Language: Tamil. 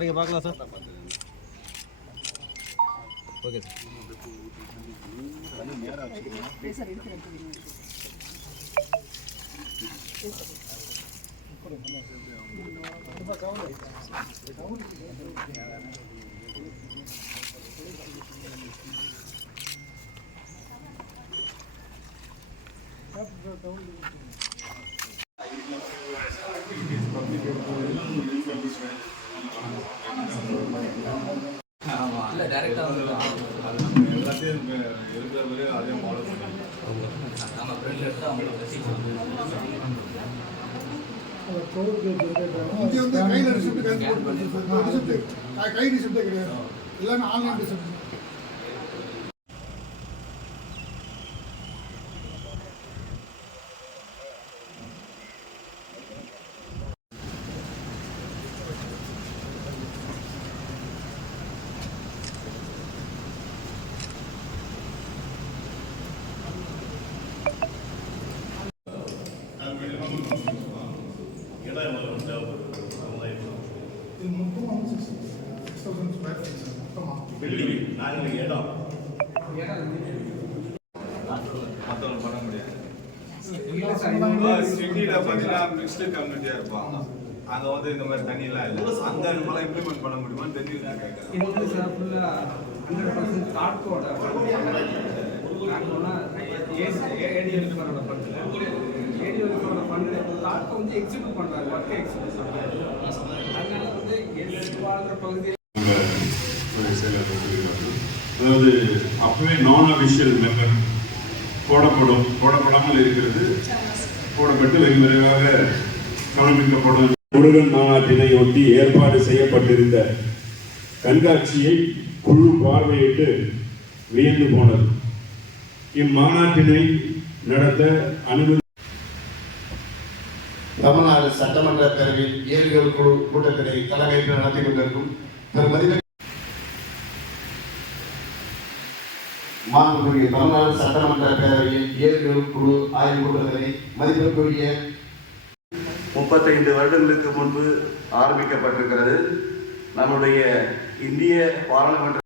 சார் இங்கே பார்க்கலாம் சார். Okay sir. இல்லை டேரெக்டாக எல்லாத்தையும் இருக்கிற மாதிரி அதே ஃபாலோ பண்ணி நம்ம ஃப்ரெண்ட் எடுத்து அவங்களுக்கு கையில் ரிசிப்ட் கை ரிசிப்டே கிடையாது, எல்லாமே ஆன்லைன் ரிசிப்ட். இது மொத்தம் 6,000 ஸ்கொயர் ஃபீட் சார். மொத்தமாக நாங்கள் இடம் மற்றவங்க பண்ண முடியாது. சிட்டியில் பார்த்தீங்கன்னா மிக்ஸ்டு கம்யூனிட்டியாக இருப்பாங்க. அங்கே வந்து இந்த மாதிரி தண்ணியெல்லாம் இல்லை. அங்கே நம்மளாம் இம்ப்ளிமெண்ட் பண்ண முடியுமான்னு தெரியல. இது வந்து சார் ஃபுல்லாக 100% காட்கோட ஏடிஎல்ஃபரோட ஃபண்டில் ஏடிஎல்ஃபரோட ஃபண்டில் காட்கோ வந்து எக்ஸிக்யூட் பண்ணுறாரு, ஒர்க்கை எக்ஸிக்யூட் பண்ணுறாரு. அதனால வந்து வாழ்கிற பகுதியில் அதாவது அப்பவே நான் அபிஷியல் மெம்பர் போடப்படாமல் இருக்கிறது, போடப்பட்டு வெகு விரைவாக காண்பிக்கப்படும். முருகன் மாநாட்டினை ஒட்டி ஏற்பாடு செய்யப்பட்டிருந்த கண்காட்சியை குழு பார்வையிட்டு வியந்து போனது. இம்மாநாட்டினை நடத்த அனுமதி. தமிழ்நாடு சட்டமன்ற பேரவையில் ஏரிகள் குழு கூட்டத்தினை தலைமையேற்று நடத்தி கொண்டிருக்கும் மாண்புக்குரிய தமிழ்நாடு சட்டமன்ற பேரவையில் ஏரிகள் குழு ஆய்வு கூட்டத்தினை மதிப்பிற்குரிய 35 வருடங்களுக்கு முன்பு ஆரம்பிக்கப்பட்டிருக்கிறது. நம்முடைய இந்திய பாராளுமன்ற